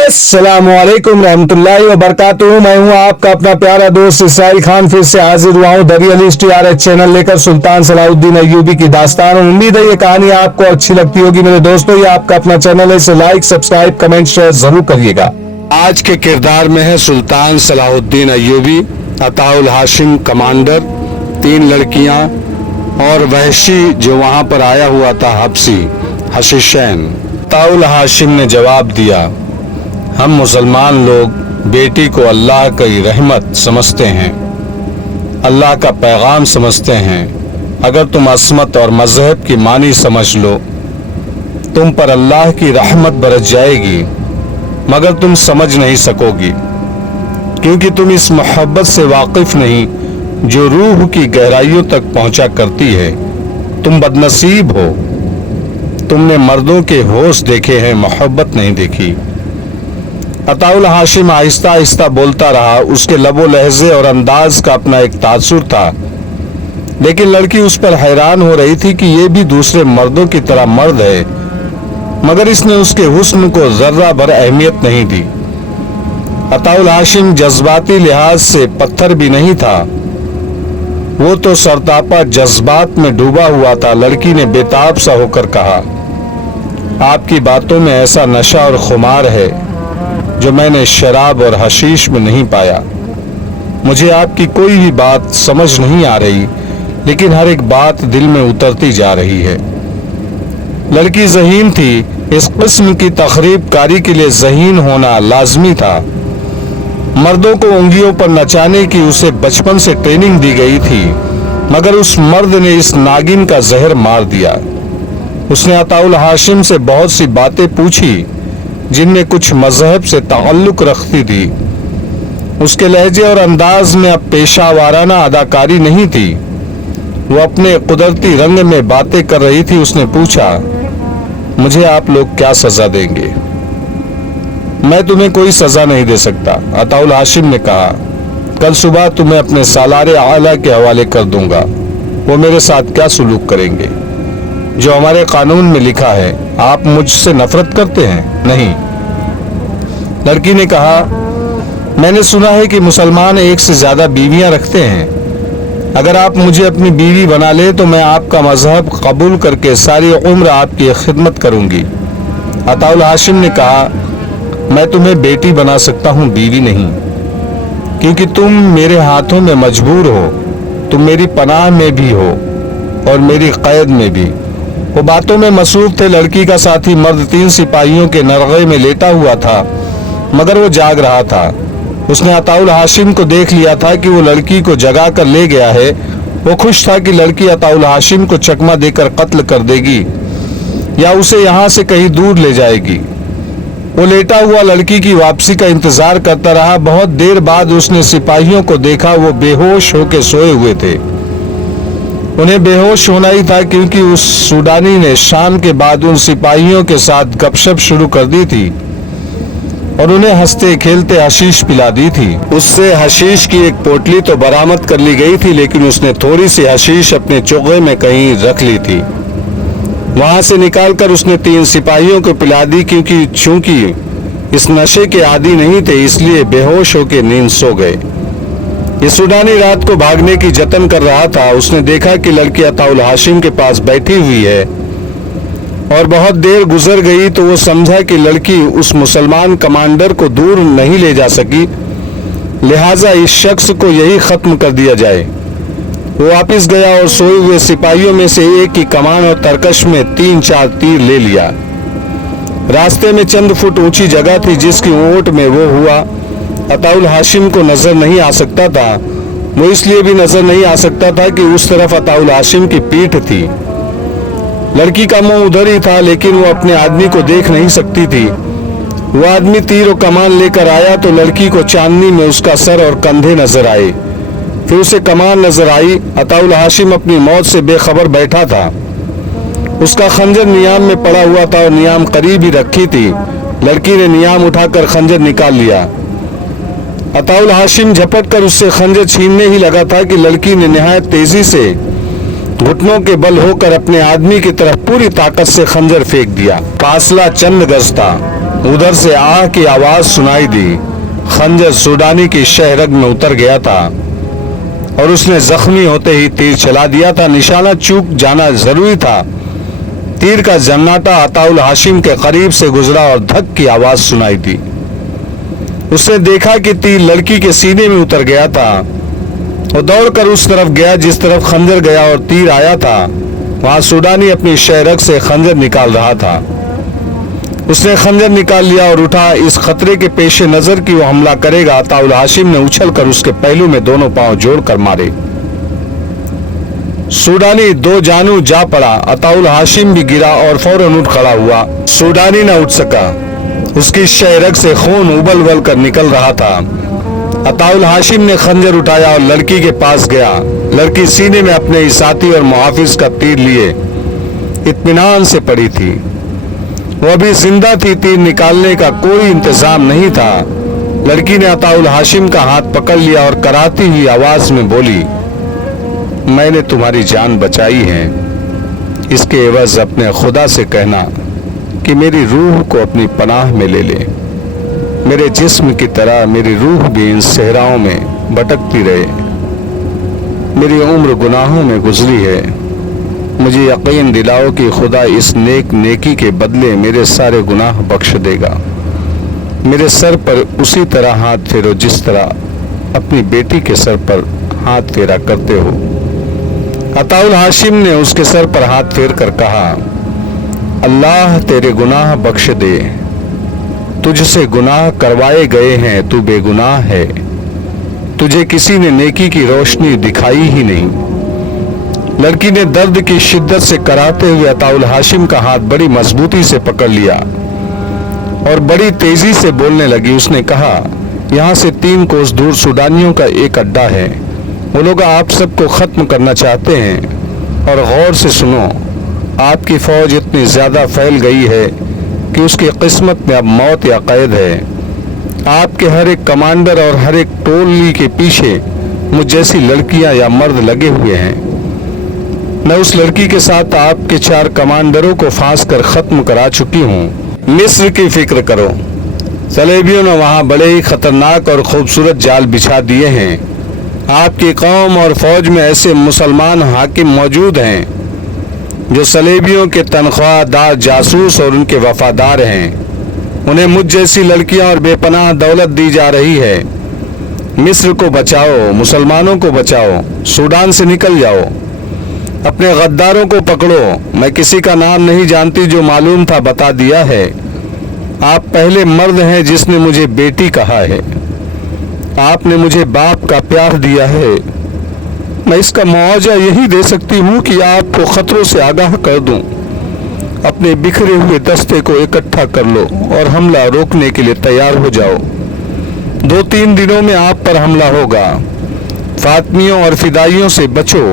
अस्सलामुअलैकुम रहमतुल्लाहि व बरकातुहू। मैं हूं आपका अपना प्यारा दोस्त इसराइल खान, फिर से हाजिर हुआ हूं दरी अली TRH चैनल लेकर सुल्तान सलाहुद्दीन अय्यूबी की दास्तान। उम्मीद है ये कहानी आपको अच्छी लगती होगी। मेरे दोस्तों, ये आपका अपना चैनल है, इसे लाइक, सब्सक्राइब, कमेंट, शेयर जरूर करिएगा। आज के किरदार में है Sultan Salahuddin Ayyubi, Ataul Hashim commander, 3 लड़कियां और वहशी जो वहां पर आया हुआ था हबसी हशीशैन। अताउल हाशिम ने जवाब दिया, हम मुसलमान लोग बेटी को अल्लाह की रहमत समझते हैं, अल्लाह का पैगाम समझते हैं। अगर तुम असमत और मजहब की मानी समझ लो, तुम पर अल्लाह की रहमत बरस जाएगी, मगर तुम समझ नहीं सकोगी, क्योंकि तुम इस मोहब्बत से वाकिफ नहीं जो रूह की गहराइयों तक पहुंचा करती है। तुम बदनसीब हो, तुमने मर्दों के होश देखे हैं, मोहब्बत नहीं देखी। अताउल हाशिम आहिस्ता आहिस्ता बोलता रहा। उसके लबो लहजे और अंदाज का अपना एक तासुर था, लेकिन लड़की उस पर हैरान हो रही थी कि ये भी दूसरे मर्दों की तरह मर्द है, मगर इसने उसके हुस्न को जर्रा भर अहमियत नहीं दी। अताउल हाशिम जज्बाती लिहाज से पत्थर भी नहीं था, वो तो सरतापा जज्बात में डूबा हुआ था। लड़की ने बेताब सा होकर कहा, आपकी बातों में ऐसा नशा और खुमार है जो मैंने शराब और हशीश में नहीं पाया। मुझे आपकी कोई भी बात समझ नहीं आ रही, लेकिन हर एक बात दिल में उतरती जा रही है। लड़की ज़हीन थी। इस किस्म की तखरीब कारी के लिए ज़हीन होना लाजमी था। मर्दों को उंगलियों पर नचाने की उसे बचपन से ट्रेनिंग दी गई थी, मगर उस मर्द ने इस नागिन का जहर मार दिया। उसने अताउल हाशिम से बहुत सी बातें पूछी जिनमें कुछ मजहब से ताल्लुक रखती थी। उसके लहजे और अंदाज में अब पेशावाराना अदाकारी नहीं थी, वो अपने कुदरती रंग में बातें कर रही थी। उसने पूछा, मुझे आप लोग क्या सजा देंगे? मैं तुम्हें कोई सजा नहीं दे सकता, अताउल हाशिम ने कहा। कल सुबह तुम्हें अपने सालारे आला के हवाले कर दूंगा। वो मेरे साथ क्या सुलूक करेंगे? जो हमारे कानून में लिखा है। आप मुझसे नफरत करते हैं? नहीं। लड़की ने कहा, मैंने सुना है कि मुसलमान एक से ज्यादा बीवियां रखते हैं। अगर आप मुझे अपनी बीवी बना ले तो मैं आपका मजहब कबूल करके सारी उम्र आपकी खिदमत करूंगी। अताउल हाशिम ने कहा, मैं तुम्हें बेटी बना सकता हूं, बीवी नहीं, क्योंकि तुम मेरे हाथों में मजबूर हो। तुम मेरी पनाह में भी हो और मेरी कैद में भी। वो बातों में मसरूफ थे। लड़की का साथी मर्द 3 सिपाहियों के नरगे में लेटा हुआ था, मगर वो जाग रहा था। उसने अताउल हाशिम को देख लिया था कि वो लड़की को जगा कर ले गया है। वो खुश था कि लड़की अताउल हाशिम को चकमा देकर कत्ल कर देगी या उसे यहाँ से कहीं दूर ले जाएगी। वो लेटा हुआ लड़की की वापसी का इंतजार करता रहा। बहुत देर बाद उसने सिपाहियों को देखा। वो बेहोश होकर सोए हुए थे। उन्हें बेहोश होना ही था, क्योंकि उस सूडानी ने शाम के बाद उन सिपाहियों के साथ गपशप शुरू कर दी थी और उन्हें हंसते खेलते हशीश पिला दी थी। उससे हशीश की एक पोटली तो बरामद कर ली गई थी, लेकिन उसने थोड़ी सी हशीश अपने चोगे में कहीं रख ली थी। वहां से निकालकर उसने 3 सिपाहियों को पिला दी, क्योंकि चूंकि इस नशे के आदी नहीं थे, इसलिए बेहोश होकर नींद सो गए। ये सूडानी रात को भागने की जतन कर रहा था। उसने देखा कि लड़की अताउल हाशिम के पास बैठी हुई है और बहुत देर गुजर गई तो वो समझा कि लड़की उस मुसलमान कमांडर को दूर नहीं ले जा सकी, लिहाजा इस शख्स को यही खत्म कर दिया जाए। वो वापस गया और सोए हुए सिपाहियों में से एक की कमान और तरकश में 3-4 तीर ले लिया। रास्ते में चंद फुट ऊंची जगह थी जिसकी ओट में वो हुआ। अताउल हाशिम को नजर नहीं आ सकता था। वो इसलिए भी नजर नहीं आ सकता था कि उस तरफ अताउल हाशिम की पीठ थी। लड़की का मुंह उधर ही था, लेकिन वो अपने आदमी को देख नहीं सकती थी। वो आदमी तीर और कमान लेकर आया तो लड़की को चांदनी में उसका सर और कंधे नजर आए। फिर उसे कमान नजर आई। अताउल हाशिम अपनी मौत से बेखबर बैठा था। उसका खंजर नियाम में पड़ा हुआ था और नियाम करीब ही रखी थी। लड़की ने नियाम उठाकर खंजर निकाल लिया। अताउल हाशिम झपट कर उससे खंजर छीनने ही लगा था कि लड़की ने निहायत तेजी से घुटनों के बल होकर अपने आदमी की तरफ पूरी ताकत से खंजर फेंक दिया। फासला चंद गज था। उधर से आह की आवाज सुनाई दी। खंजर सूडानी की शहरग में उतर गया था और उसने जख्मी होते ही तीर चला दिया था। निशाना चूक जाना जरूरी था। तीर का जन्नाटा अताउल हाशिम के करीब से गुजरा और धक की आवाज सुनाई दी। उसने देखा कि तीर लड़की के सीने में उतर गया था। वो दौड़कर उस तरफ गया जिस तरफ खंजर गया और तीर आया था। वहां सूडानी अपनी शहरग से खंजर निकाल रहा था। उसने खंजर निकाल लिया और उठा। इस खतरे के पेश नजर कि वो हमला करेगा, अताउल हाशिम ने उछलकर उसके पहलू में दोनों पांव जोड़कर मारे। सूडानी दो जानू जा पड़ा। अताउल हाशिम भी गिरा और फौरन उठ खड़ा हुआ। सूडानी न उठ सका। उसकी शहरग से खून उबल उबल कर निकल रहा था। अताउल हाशिम ने खंजर उठाया और लड़की के पास गया। लड़की सीने में अपने साथी और मुहाफिज का तीर लिए इत्मीनान से पड़ी थी। वो अभी जिंदा थी। तीर निकालने का कोई इंतजाम नहीं था। लड़की ने अताउल हाशिम का हाथ पकड़ लिया और कराती हुई आवाज में बोली, मैंने तुम्हारी जान बचाई है। इसके एवज अपने खुदा से कहना कि मेरी रूह को अपनी पनाह में ले ले। मेरे जिस्म की तरह मेरी रूह भी इन सहराओं में भटकती रहे। मेरी उम्र गुनाहों में गुजरी है। मुझे यकीन दिलाओ कि खुदा इस नेकी के बदले मेरे सारे गुनाह बख्श देगा। मेरे सर पर उसी तरह हाथ फेरो जिस तरह अपनी बेटी के सर पर हाथ फेरा करते हो। अताउल हाशिम ने उसके सर पर हाथ फेर कर कहा, अल्लाह तेरे गुनाह बख्श दे। तुझसे गुनाह करवाए गए हैं, तू बेगुनाह है। तुझे किसी ने नेकी की रोशनी दिखाई ही नहीं। लड़की ने दर्द की शिद्दत से कराते हुए अताउल हाशिम का हाथ बड़ी मजबूती से पकड़ लिया और बड़ी तेजी से बोलने लगी। उसने कहा, यहाँ से 3 कोस दूर सूडानियों का एक अड्डा है। वो लोग आप सबको खत्म करना चाहते हैं। और गौर से सुनो, आपकी फौज इतनी ज्यादा फैल गई है कि उसकी किस्मत में अब मौत या कैद है। आपके हर एक कमांडर और हर एक टोली के पीछे मुझ जैसी लड़कियां या मर्द लगे हुए हैं। मैं उस लड़की के साथ आपके 4 कमांडरों को फांस कर खत्म करा चुकी हूँ। मिस्र की फिक्र करो। सलेबियों ने वहां बड़े ही खतरनाक और खूबसूरत जाल बिछा दिए हैं। आपकी कौम और फौज में ऐसे मुसलमान हाकिम मौजूद हैं जो सलेबियों के तनख्वाहदार जासूस और उनके वफादार हैं। उन्हें मुझ जैसी लड़कियां और बेपनाह दौलत दी जा रही है। मिस्र को बचाओ, मुसलमानों को बचाओ, सूडान से निकल जाओ, अपने गद्दारों को पकड़ो। मैं किसी का नाम नहीं जानती, जो मालूम था बता दिया है। आप पहले मर्द हैं जिसने मुझे बेटी कहा है। आपने मुझे बाप का प्यार दिया है। मैं इसका मुआवजा यही दे सकती हूँ कि आपको खतरों से आगाह कर दूं। अपने बिखरे हुए दस्ते को इकट्ठा कर लो और हमला रोकने के लिए तैयार हो जाओ। 2-3 दिनों में आप पर हमला होगा। फातमियों और फिदाइयों से बचो।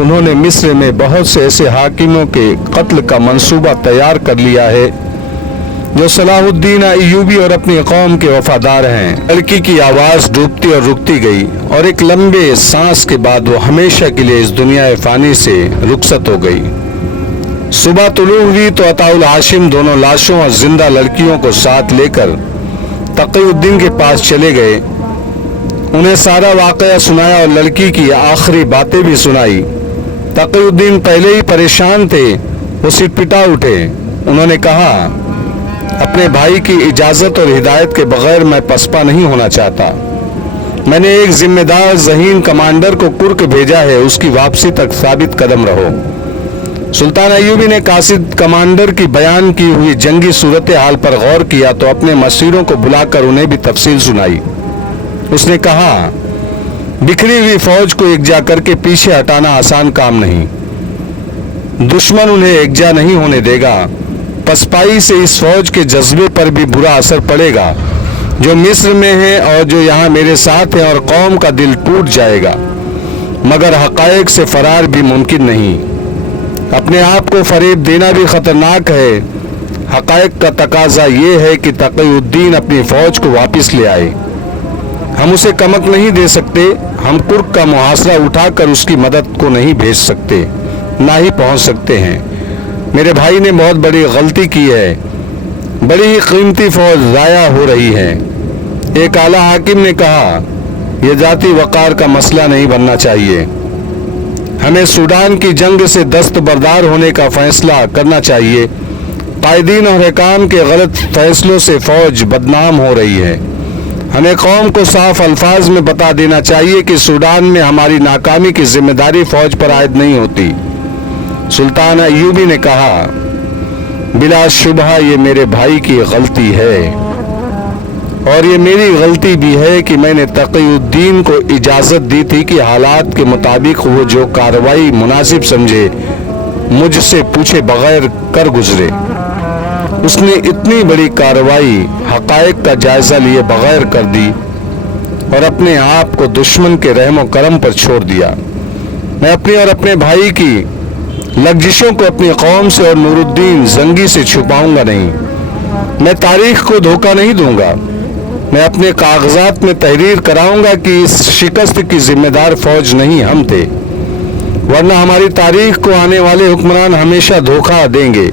उन्होंने मिस्र में बहुत से ऐसे हाकिमों के कत्ल का मंसूबा तैयार कर लिया है जो सलाहुद्दीन अय्यूबी और अपनी कौम के वफादार हैं। लड़की की आवाज डूबती और रुकती गई और एक लंबे सांस के बाद वो हमेशा के लिए इस दुनिया फानी से रुखसत हो गई। सुबह तुलू हुई तो अताउल हाशिम दोनों लाशों और जिंदा लड़कियों को साथ लेकर तकीउद्दीन के पास चले गए। उन्हें सारा वाकया सुनाया और लड़की की आखिरी बातें भी सुनाई। तकीउद्दीन पहले ही परेशान थे, वो सिटपिटा उठे। उन्होंने कहा, अपने भाई की इजाजत और हिदायत के बगैर मैं पसपा नहीं होना चाहता। मैंने एक जिम्मेदार ज़हीन कमांडर को कुर्क भेजा है, उसकी वापसी तक साबित कदम रहो। सुल्तान अय्यूबी ने कासिद कमांडर की बयान की हुई जंगी सूरत हाल पर गौर किया तो अपने मसीरों को बुलाकर उन्हें भी तफसील सुनाई। उसने कहा, बिखरी हुई फौज को एकजा करके पीछे हटाना आसान काम नहीं। दुश्मन उन्हें एकजा नहीं होने देगा। पसपाई से इस फौज के जज्बे पर भी बुरा असर पड़ेगा जो मिस्र में है और जो यहाँ मेरे साथ है, और कौम का दिल टूट जाएगा। मगर हकायक से फरार भी मुमकिन नहीं। अपने आप को फरेब देना भी खतरनाक है। हकायक का तकाजा ये है कि तकीउद्दीन अपनी फौज को वापस ले आए। हम उसे कमक नहीं दे सकते। हम कुर्क का मुहासरा उठाकर उसकी मदद को नहीं भेज सकते, ना ही पहुंच सकते हैं। मेरे भाई ने बहुत बड़ी गलती की है। बड़ी ही कीमती फौज ज़ाया हो रही है। एक आला हाकिम ने कहा, यह जाति वक़ार का मसला नहीं बनना चाहिए। हमें सूडान की जंग से दस्तबरदार होने का फैसला करना चाहिए। कायदीन और हुकाम के गलत फैसलों से फौज बदनाम हो रही है। हमें कौम को साफ अल्फाज में बता देना चाहिए कि सूडान में हमारी नाकामी की जिम्मेदारी फौज पर आयद नहीं होती। सुल्तान अय्यूबी ने कहा, बिलाशुबह ये मेरे भाई की गलती है और ये मेरी गलती भी है कि मैंने तक़ीउद्दीन को इजाज़त दी थी कि हालात के मुताबिक वो जो कार्रवाई मुनासिब समझे मुझसे पूछे बगैर कर गुजरे। उसने इतनी बड़ी कार्रवाई हक़ाइक़ का जायज़ा लिए बगैर कर दी और अपने आप को दुश्मन के रहम करम पर छोड़ दिया। मैं अपनी और अपने भाई की लग्जिशों को अपनी कौम से और नूरुद्दीन जंगी से छुपाऊंगा नहीं। मैं तारीख को धोखा नहीं दूंगा। मैं अपने कागजात में तहरीर कराऊंगा कि इस शिकस्त की जिम्मेदार फौज नहीं हम थे, वरना हमारी तारीख को आने वाले हुक्मरान हमेशा धोखा देंगे।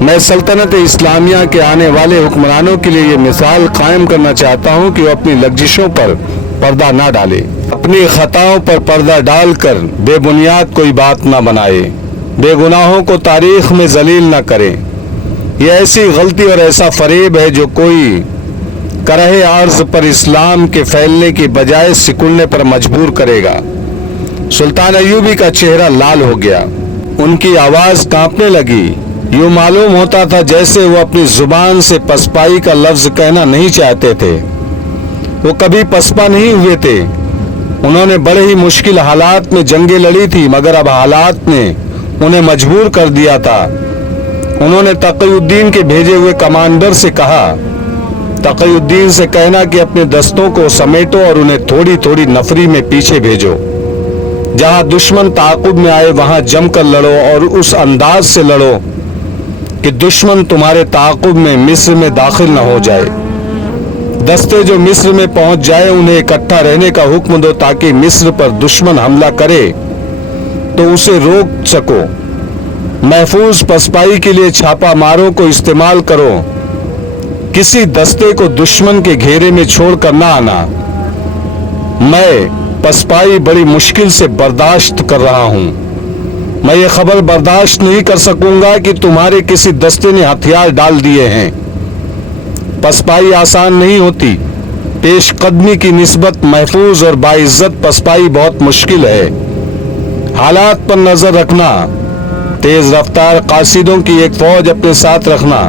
मैं सल्तनत इस्लामिया के आने वाले हुक्मरानों के लिए ये मिसाल कायम करना चाहता हूँ कि वो अपनी लग्जिशों पर पर्दा ना डाले, अपनी खताओं पर पर्दा डालकर बेबुनियाद कोई बात ना बनाए, बेगुनाहों को तारीख में जलील ना करे। यह ऐसी गलती और ऐसा फरेब है जो कोई करहे अर्ज पर इस्लाम के फैलने की बजाय सिकुड़ने पर मजबूर करेगा। सुल्तान अय्यूबी का चेहरा लाल हो गया, उनकी आवाज कांपने लगी। यूं मालूम होता था जैसे वो अपनी जुबान से पसपाई का लफ्ज कहना नहीं चाहते थे। वो कभी पसपा नहीं हुए थे। उन्होंने बड़े ही मुश्किल हालात में जंगें लड़ी थी, मगर अब हालात ने उन्हें मजबूर कर दिया था। उन्होंने तक़ीउद्दीन के भेजे हुए कमांडर से कहा, तक़ीउद्दीन से कहना कि अपने दस्तों को समेटो और उन्हें थोड़ी थोड़ी नफरी में पीछे भेजो। जहां दुश्मन ताक़ुब में आए वहां जमकर लड़ो और उस अंदाज से लड़ो कि दुश्मन तुम्हारे ताक़ुब में मिस्र में दाखिल न हो जाए। दस्ते जो मिस्र में पहुंच जाए उन्हें इकट्ठा रहने का हुक्म दो ताकि मिस्र पर दुश्मन हमला करे तो उसे रोक सको। महफूज पसपाई के लिए छापा मारों को इस्तेमाल करो। किसी दस्ते को दुश्मन के घेरे में छोड़कर ना आना। मैं पसपाई बड़ी मुश्किल से बर्दाश्त कर रहा हूं। मैं ये खबर बर्दाश्त नहीं कर सकूंगा कि तुम्हारे किसी दस्ते ने हथियार डाल दिए हैं। पसपाई आसान नहीं होती। पेशकदमी की निस्बत महफूज और बाइज्जत पसपाई बहुत मुश्किल है। हालात पर नजर रखना। तेज रफ्तार कासिदों की एक फौज अपने साथ रखना।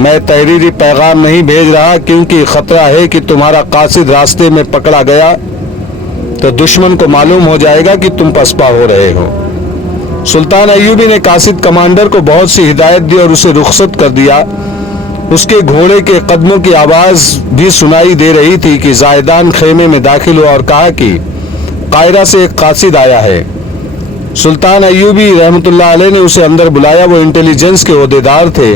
मैं तहरीरी पैगाम नहीं भेज रहा क्योंकि खतरा है कि तुम्हारा कासिद रास्ते में पकड़ा गया तो दुश्मन को मालूम हो जाएगा कि तुम पसपा हो रहे हो। सुल्तान अय्यूबी ने कासिद कमांडर को बहुत सी हिदायत दी और उसे रुखसत कर दिया। उसके घोड़े के कदमों की आवाज भी सुनाई दे रही थी कि जायदान खेमे में दाखिल हुआ और कहा कि कायरा से एक कासिद आया है। सुल्तान अय्यूबी रहमतुल्लाह अलैह ने उसे अंदर बुलाया। वो इंटेलिजेंस के ओहदेदार थे।